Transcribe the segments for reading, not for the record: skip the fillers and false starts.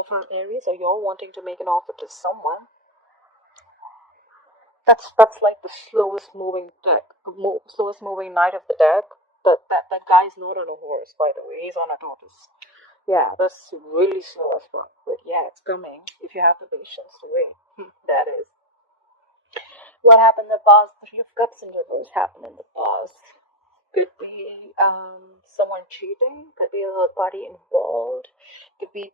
offer, Aries, or you're wanting to make an offer to someone, that's like the slowest moving deck, slowest moving knight of the deck. That guy is not on a horse, by the way. He's on a tortoise. Yeah, that's really slow as fuck. But yeah, it's coming if you have the patience to wait. That is. What happened in the past? Three of Cups in reverse happened in the past. Could be someone cheating. Could be a third party involved. Could be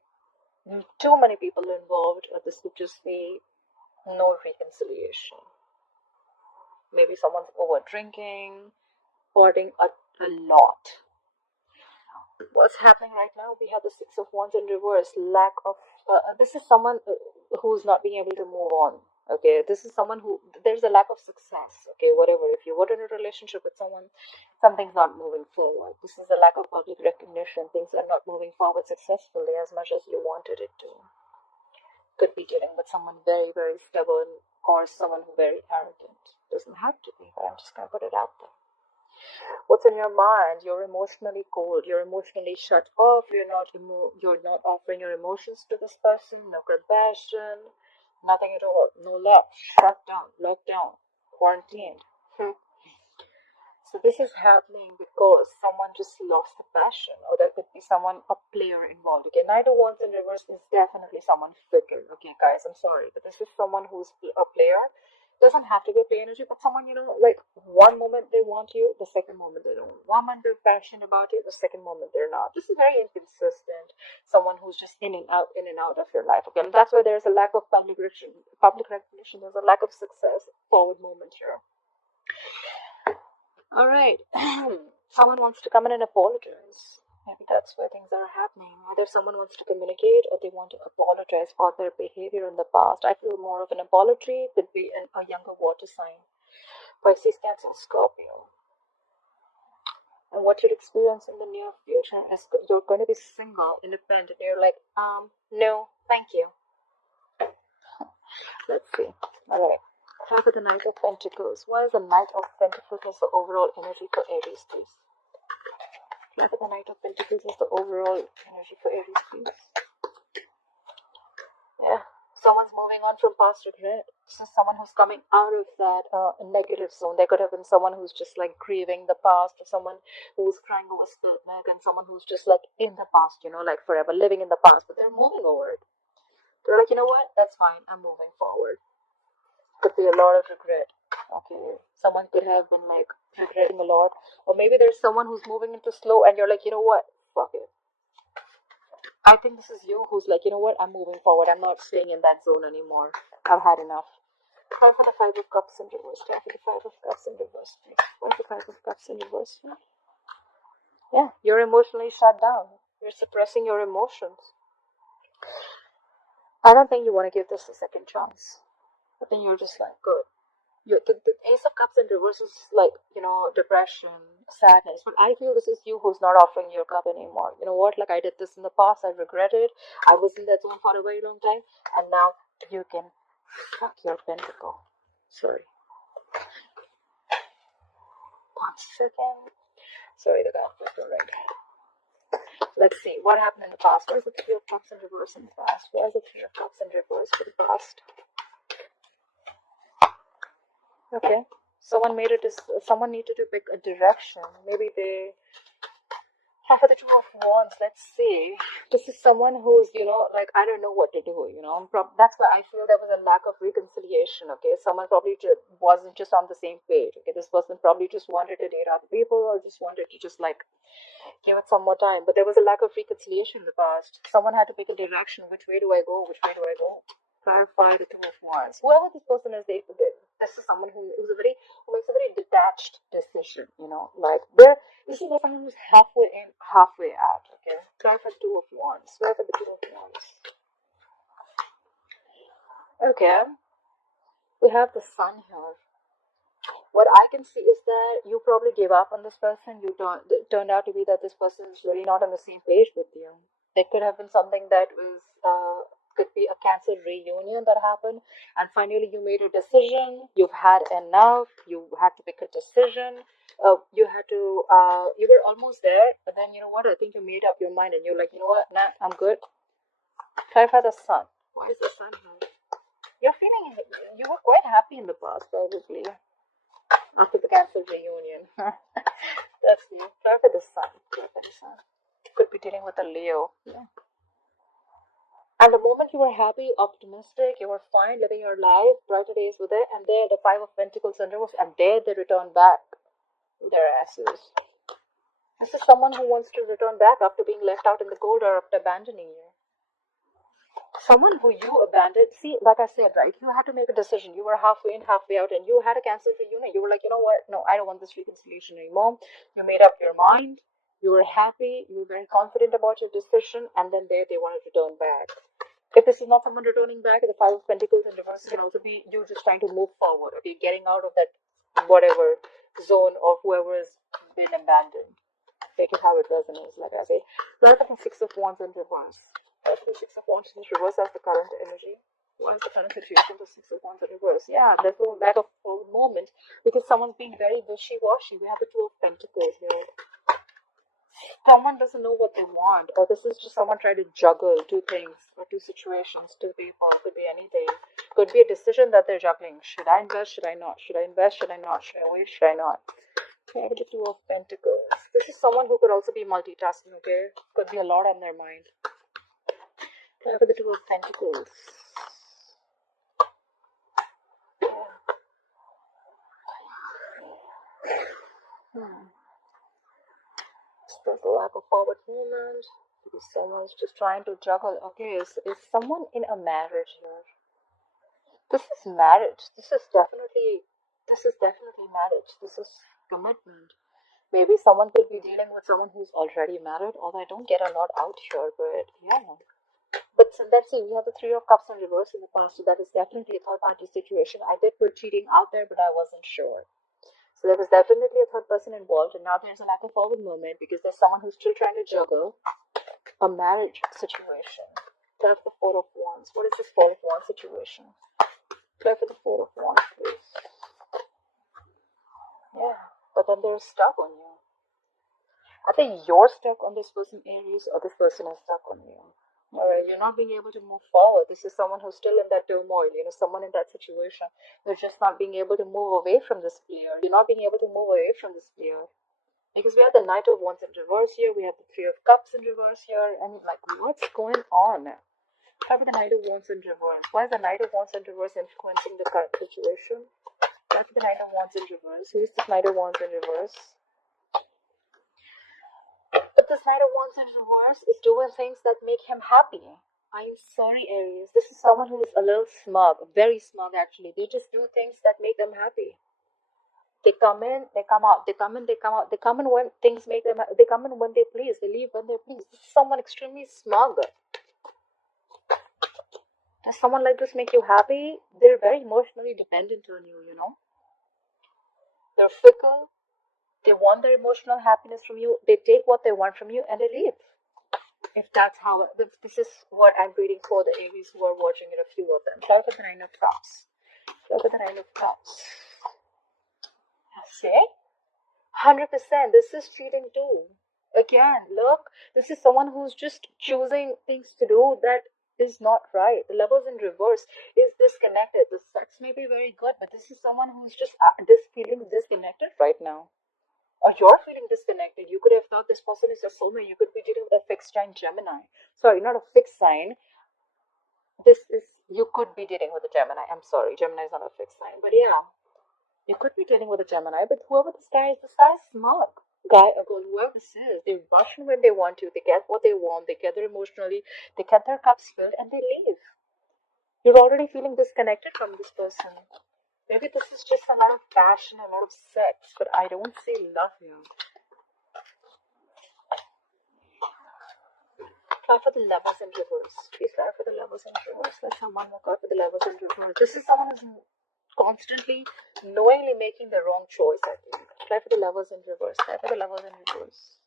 too many people involved. Or this could just be no reconciliation. Maybe someone's over drinking, partying a lot. What's happening right now? We have the Six of Wands in reverse. Lack of. This is someone who's not being able to move on. Okay, this is someone who there's a lack of success. Okay, whatever. If you were in a relationship with someone, something's not moving forward. This is a lack of public recognition. Things are not moving forward successfully as much as you wanted it to. Could be dealing with someone very, very stubborn or someone who very arrogant. Doesn't have to be, but I'm just gonna put it out there. What's in your mind? You're emotionally cold. You're emotionally shut off. You're not offering your emotions to this person. No compassion. Nothing at all. No love. Shut down. Locked down. Quarantined. So this is happening because someone just lost the passion, or there could be someone, a player involved. Okay, Knight of Wands in reverse is definitely someone fickle. Okay, guys, I'm sorry, but this is someone who's a player. Doesn't have to be a play energy, but someone, like one moment they want you, the second moment they don't. One moment they're passionate about you, the second moment they're not. This is very inconsistent. Someone who's just in and out of your life. Okay, and that's why there's a lack of public recognition. There's a lack of success. Forward moment here. All right. Someone wants to come in and apologize. Maybe that's where things are happening. Either someone wants to communicate or they want to apologize for their behavior in the past. I feel more of an apology could be a younger water sign. Pisces, Cancer, Scorpio. And what you'll experience in the near future is you're going to be single, independent. You're like, no, thank you. Let's see. All right. How about the Knight of Pentacles? What is the Knight of Pentacles as the overall energy for Aries, please? How about the Knight of Pentacles as the overall energy for Aries, please? Yeah. Someone's moving on from past regret. This is someone who's coming out of that negative zone. There could have been someone who's just like grieving the past, or someone who's crying over spilled milk, and someone who's just like in the past, like forever living in the past, but they're moving over it. They're like, you know what? That's fine. I'm moving forward. Could be a lot of regret. Okay, someone could have been like regretting a lot, or maybe there's someone who's moving into slow, and you're like, you know what? Fuck it. I think this is you who's like, you know what? I'm moving forward. I'm not staying in that zone anymore. I've had enough. Try for the Five of Cups in reverse. Try for the Five of Cups in reverse. Try for the Five of Cups in reverse. Yeah, you're emotionally shut down. You're suppressing your emotions. I don't think you want to give this a second chance. I think you're just like, good. The Ace of Cups in reverse is like, depression, sadness. But I feel this is you who's not offering your cup anymore. You know what? Like, I did this in the past. I regret it. I was in that zone for a very long time. And now you can fuck your pentacle. Sorry. 1 second. Sorry, the guy was right. Let's see. What happened in the past? What is the Three of Cups in reverse in the past? What is the Three of Cups in reverse for the past? Okay. Someone needed to pick a direction. Maybe they have the Two of Wands. Let's see. This is someone who's, like, I don't know what to do, That's why I feel there was a lack of reconciliation, okay? Someone probably wasn't just on the same page, okay? This person probably just wanted to date other people, or just wanted to just, like, give it some more time. But there was a lack of reconciliation in the past. Someone had to pick a direction. Which way do I go? Which way do I go? Clarify the Two of Wands. Whoever this person is, this is someone who makes a very detached decision, like this is someone who's halfway in, halfway out, okay? Clarify the Two of Wands. Clarify the Two of Wands. Okay. We have the Sun here. What I can see is that you probably gave up on this person. It turned out to be that this person is really not on the same page with you. There could have been something that was could be a Cancer reunion that happened, and finally you made a decision. You've had enough. You had to make a decision. You were almost there, but then you know what? I think you made up your mind, and you're like, you know what? Nah, I'm good. Clarify the sun. Why is the sun here? You were quite happy in the past, probably, after the cancelled reunion. That's you. Clarify the sun. Clarify the sun. Could be dealing with a Leo. Yeah. And the moment you were happy, optimistic, you were fine, living your life, brighter days were there, and there the Five of Pentacles and Reverse, and there they return back their asses. This is someone who wants to return back after being left out in the cold or after abandoning you. Someone who you abandoned. See, like I said, right, you had to make a decision. You were halfway in, halfway out, and you had a cancelled reunion. You were like, you know what? No, I don't want this reconciliation anymore. You made up your mind. You were happy. You were very confident about your decision, and then there they want to return back. If this is not someone returning back, the Five of Pentacles in reverse can also be you just trying to move forward. Okay, getting out of that whatever zone of whoever has been abandoned. Take it how it resonates, like I say. Like the Six of Wands in reverse. That's the Six of Wands in reverse as the current energy. What is the current situation? The Six of Wands in reverse. Yeah, there's a back of forward moment because someone's being very wishy-washy. We have the Two of Pentacles here. Someone doesn't know what they want, or this is just someone trying to juggle two things or two situations, two people. Could be anything. Could be a decision that they're juggling. Should I invest? Should I not? Should I invest? Should I not? Should I wait? Should I not? Okay, the Two of Pentacles. This is someone who could also be multitasking, okay? Could be a lot on their mind. Okay, the Two of Pentacles. There's a lack of forward movement. Because someone's just trying to juggle. Okay, is someone in a marriage here? This is marriage. This is definitely marriage. This is commitment. Maybe someone could be dealing with someone who's already married, although I don't get a lot out here, but yeah. But so let's see, we have the Three of Cups in reverse in the past, so that is definitely a third party situation. I did put cheating out there, but I wasn't sure. So there was definitely a third person involved, and now there's a lack of forward movement because there's someone who's still trying to juggle a marriage situation. Clap the Four of Wands. What is this Four of Wands situation? Clap for the Four of Wands, please. Yeah, but then they're stuck on you. I think you're stuck on this person, Aries, or this person is stuck on you. Alright, you're not being able to move forward. This is someone who's still in that turmoil, someone in that situation. They're just not being able to move away from this player. You're not being able to move away from this player. Because we have the Knight of Wands in reverse here, we have the Three of Cups in reverse here, and like, what's going on? How about the Knight of Wands in reverse? Why is the Knight of Wands in reverse influencing the current situation? That's the Knight of Wands in reverse. Who's the Knight of Wands in reverse? But this Knight of Wands in reverse is doing things that make him happy. I'm sorry, Aries. This is someone who is a little smug, very smug actually. They just do things that make them happy. They come in, they come out. They come in, they come out. They come in when things make them. They come in when they please. They leave when they please. This is someone extremely smug. Does someone like this make you happy? They're very emotionally dependent on you. They're fickle. They want their emotional happiness from you. They take what they want from you and they leave. If that's how, this is what I'm reading for the Aries who are watching it, a few of them. Look at the Nine of Cups. Look at the Nine of Cups. See? 100%. This is cheating too. Again, look, this is someone who's just choosing things to do that is not right. The levels in reverse is disconnected. The sex may be very good, but this is someone who's just feeling disconnected right now. Or you're feeling disconnected. You could have thought this person is your soulmate. You could be dealing with a fixed sign Gemini. Sorry, not a fixed sign. You could be dealing with a Gemini. I'm sorry, Gemini is not a fixed sign. But yeah, you could be dealing with a Gemini. But whoever this guy is smart. Guy or girl, whoever this is, they rush in when they want to. They get what they want. They gather emotionally. They get their cups filled and they leave. You're already feeling disconnected from this person. Maybe this is just a lot of passion, a lot of sex, but I don't see love here. Try for the Lovers in reverse. Please try for the Lovers in reverse. Let's have one more card for the Lovers in reverse. This is someone who's constantly, knowingly making the wrong choice, I think. Try for the Lovers in reverse. Try for the Lovers in reverse.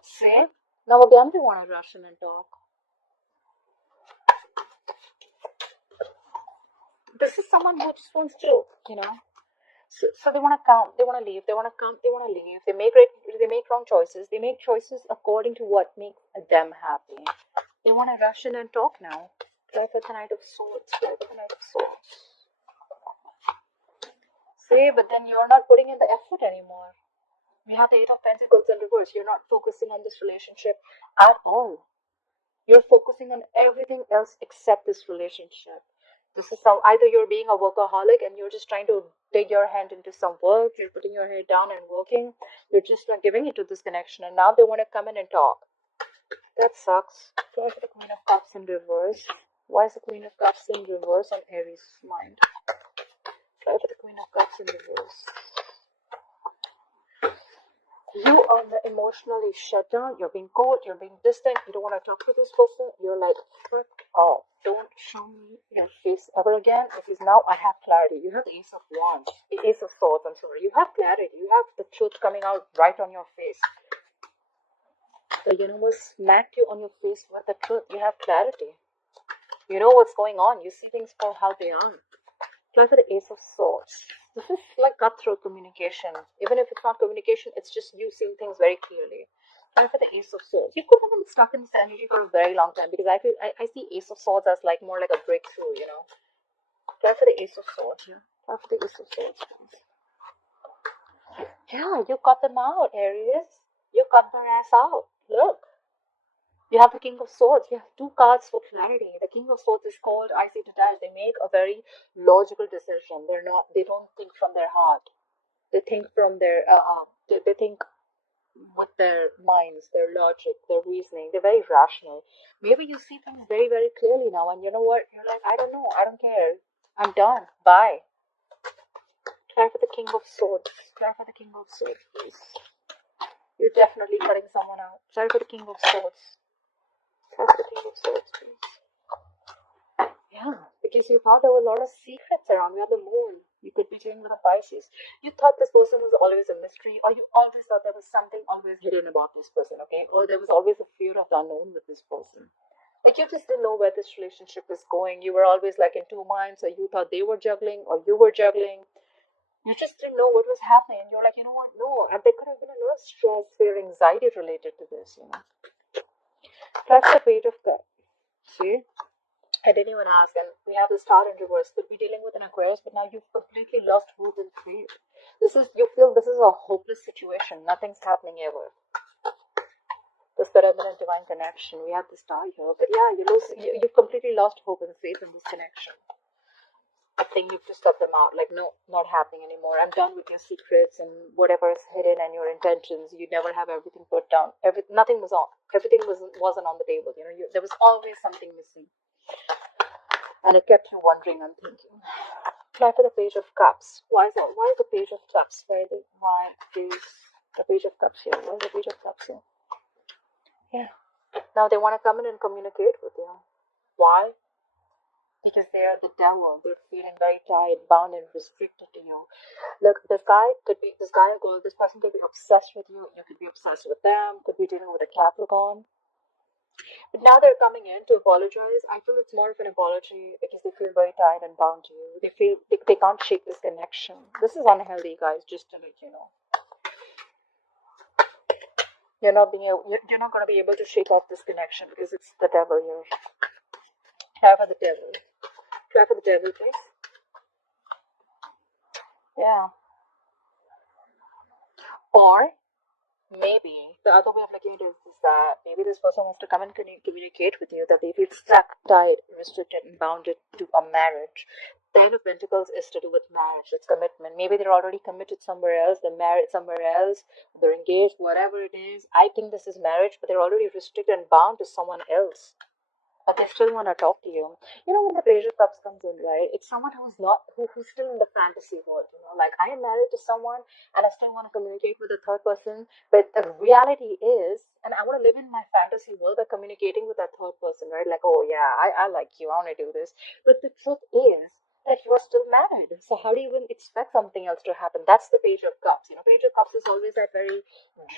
See? Now again they want to rush in and talk. This is someone who just wants to, So they want to come, they want to leave, they want to come, they want to leave. They make wrong choices. They make choices according to what makes them happy. They want to rush in and talk now. Try for the Knight of Swords. Try for the Knight of Swords. See, but then you're not putting in the effort anymore. You have the Eight of Pentacles in reverse. You're not focusing on this relationship at all. You're focusing on everything else except this relationship. This is some, either you're being a workaholic and you're just trying to dig your hand into some work, you're putting your head down and working, you're just not giving it to this connection, and now they want to come in and talk. That sucks. Try for the Queen of Cups in reverse. Why is the Queen of Cups in reverse on Aries' mind? Try for the Queen of Cups in reverse. You are emotionally shut down, you're being cold, you're being distant, you don't want to talk to this person, you're like, frick off. Don't show me your face ever again, because now I have clarity. You have the Ace of Wands, the Ace of Swords, I'm sorry. You have clarity, you have the truth coming out right on your face. The universe smacked you on your face with the truth. You have clarity. You know what's going on, you see things for how they are. Try for the Ace of Swords. This is like cutthroat communication. Even if it's not communication, it's just you seeing things very clearly. Try for the Ace of Swords. You could have been stuck in this energy for a very long time, because I see Ace of Swords as like more like a breakthrough, you know. Try for the Ace of Swords. Yeah. Try for the Ace of Swords, please. Yeah, you cut them out, Aries. You cut their ass out. Look. You have the King of Swords. You have two cards for clarity. The King of Swords is called icy detached. They make a very logical decision. They don't think from their heart. They think from their, they think with their minds, their logic, their reasoning. They're very rational. Maybe you see things very, very clearly now, and you know what? You're like, I don't know. I don't care. I'm done. Bye. Try for the King of Swords. Try for the King of Swords, please. You're definitely cutting someone out. Try for the King of Swords. Try for the King of Swords, please. Yeah, because you thought there were a lot of secrets around. You had the moon. You could be dealing with a Pisces. You thought this person was always a mystery, or you always thought there was something always hidden about this person, okay? Or there was always a fear of the unknown with this person. Like, you just didn't know where this relationship is going. You were always like in two minds, or you thought they were juggling, or you were juggling. You just didn't know what was happening. You're like, you know what? No, and there could have been a lot of stress, fear, anxiety related to this, you know. That's the Page of Cups. See? I didn't even ask, and we have the Star in reverse. Could be dealing with an Aquarius, but now you've completely lost hope and faith. You feel this is a hopeless situation. Nothing's happening ever. This could have been a divine connection. We have the Star here, but yeah, you've completely lost hope and faith in this connection. I think you've just cut them out. Like, no, not happening anymore. I'm done with your secrets and whatever is hidden and your intentions. You never have everything put down. Nothing was on. Everything wasn't on the table. You know, there was always something missing. And it kept you wondering and thinking. Try for the Page of Cups. Why is that? Why is the Page of Cups? Why is the Page of Cups here? Why is the Page of Cups here? Yeah. Now they want to come in and communicate with you. Why? Because they are the devil. They're feeling very tied, bound, and restricted to you. Look, this guy or girl, this person could be obsessed with you. You could be obsessed with them. Could be dealing with a Capricorn. But now they're coming in to apologize. I feel it's more of an apology because they feel very tied and bound to you. They feel they can't shake this connection. This is unhealthy, guys, just to let you know. You're not going to be able to shake off this connection because it's the devil here. Try for the devil. Try for the devil, please. Yeah. Or maybe the other way of looking at it is that maybe this person wants to come and communicate with you that they feel stuck, tied, restricted, and bounded to a marriage. Ten of Pentacles is to do with marriage. It's commitment. Maybe they're already committed somewhere else. They're married somewhere else. They're engaged. Whatever it is, I think this is marriage, but they're already restricted and bound to someone else. But they still want to talk to you. You know, when the Page of Cups comes in, right? It's someone who's still in the fantasy world. You know, like, I am married to someone and I still want to communicate with a third person. But the reality is, and I want to live in my fantasy world by communicating with that third person, right? Like, oh yeah, I like you. I want to do this. But the truth is that you're still married. So how do you even expect something else to happen? That's the Page of Cups. You know, Page of Cups is always that very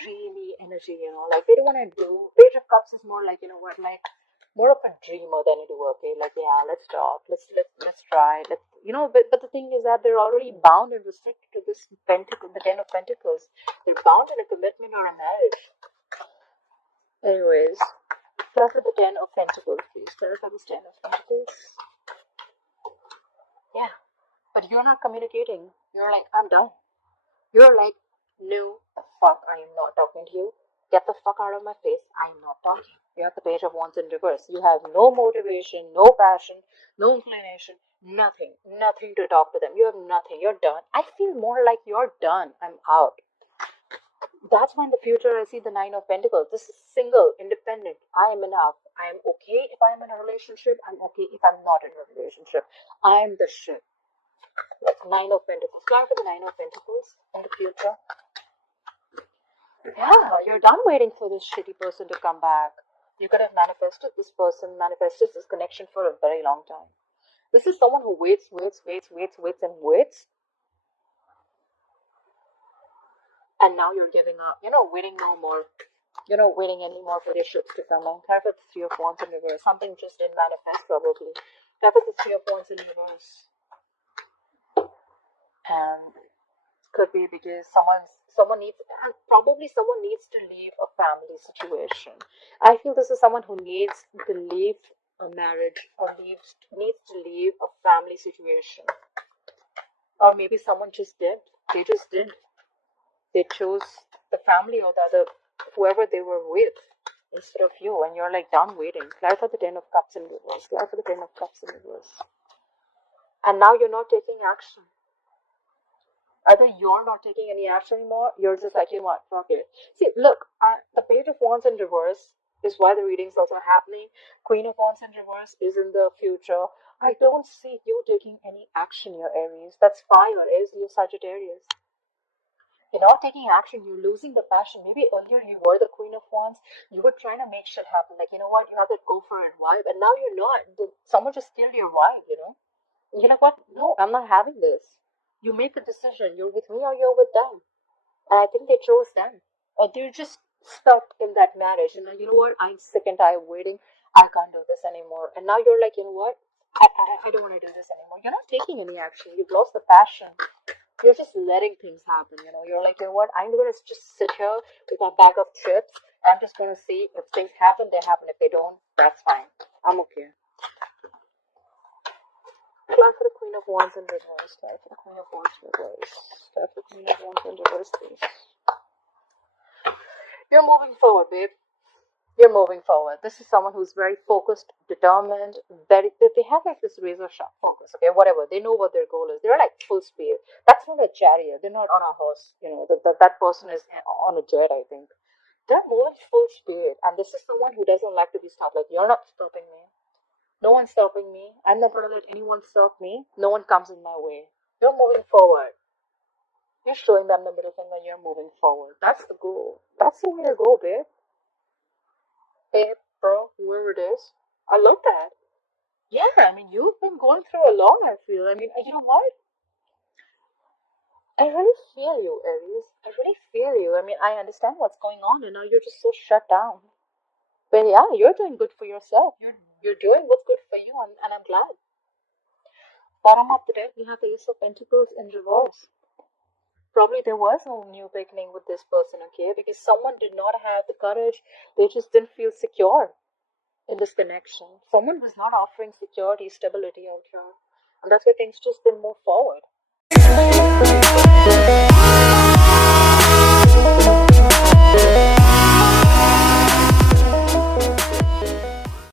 dreamy energy. You know, like, they don't want to do. Page of Cups is more like, you know what, like, more of a dreamer than a doer. Okay, like, yeah, let's talk, let's try, but the thing is that they're already bound and restricted to this pentacle, the Ten of Pentacles. They're bound in a commitment or a marriage. Anyways, Clarify the Ten of Pentacles, please. Clarify this Ten of Pentacles. Yeah, but you're not communicating. You're like, I'm done. You're like, no, the fuck, I am not talking to you. Get the fuck out of my face. I'm not talking. You have the Page of Wands in reverse. You have no motivation, no passion, no inclination, nothing. Nothing to talk to them. You have nothing. You're done. I feel more like you're done. I'm out. That's why in the future I see the Nine of Pentacles. This is single, independent. I am enough. I am okay if I'm in a relationship. I'm okay if I'm not in a relationship. I am the shit. Like Nine of Pentacles. Try for the Nine of Pentacles in the future. Yeah, you're done waiting for this shitty person to come back. You could have manifested this person, manifested this connection for a very long time. This is someone who waits, and waits. And now you're giving up. You're not waiting no more. You're not waiting anymore for your ships to come on. Try for the Three of Wands in reverse. Something just didn't manifest probably. Try for the Three of Wands in reverse. And could be because someone needs, and probably someone needs to leave a family situation. I feel this is someone who needs to leave a marriage or needs to leave a family situation. Or maybe someone just did. They just did. They chose the family or the other, whoever they were with, instead of you, and you're like done waiting. Clarify the Ten of Cups in reverse. Clarify the Ten of Cups in reverse. And now you're not taking action. Either you're not taking any action anymore, you're just like, you know what, fuck it. See, look, the Page of Wands in reverse is why the readings also happening. Queen of Wands in reverse is in the future. I don't see you taking any action, your Aries. That's fire, is your Sagittarius. You're not taking action, you're losing the passion. Maybe earlier you were the Queen of Wands, you were trying to make shit happen. Like, you know what, you have that go for it vibe, and now you're not. Someone just killed your vibe, you know? You know what? No, I'm not having this. You make a decision. You're with me or you're with them. And I think they chose them. Or they're just stuck in that marriage. And like, you know what? I'm sick and tired of waiting. I can't do this anymore. And now you're like, you know what? I don't want to do this anymore. You're not taking any action. You've lost the passion. You're just letting things happen. You know, you're like, you know what? I'm going to just sit here with my bag of chips. I'm just going to see if things happen, they happen. If they don't, that's fine. I'm okay. Try for the Queen of Wands in reverse. Try for the Queen of Wands in reverse. Try for the Queen of Wands in reverse, please. You're moving forward, babe. You're moving forward. This is someone who's very focused, determined, they have like this razor sharp focus, okay, whatever. They know what their goal is. They're like full speed. That's not a chariot. They're not on a horse, you know. That person is on a jet, I think. They're moving full speed. And this is someone who doesn't like to be stopped. Like, you're not stopping me. No one's stopping me. I'm not going to let anyone stop me. No one comes in my way. You're moving forward. You're showing them the middle finger. You're moving forward. That's the goal. That's the way to go, babe. Hey, bro, whoever it is. I love that. Yeah, I mean, you've been going through a lot, I feel. I mean, you know what? I really feel you, Aries. I really feel you. I mean, I understand what's going on, and now you're just so shut down. But yeah, you're doing good for yourself. You're doing what's good for you, and I'm glad. Bottom of the deck, we have the Ace of Pentacles in reverse. Probably there was no new beginning with this person, okay? Because someone did not have the courage. They just didn't feel secure in this connection. Someone was not offering security, stability out here. And that's why things just didn't move forward.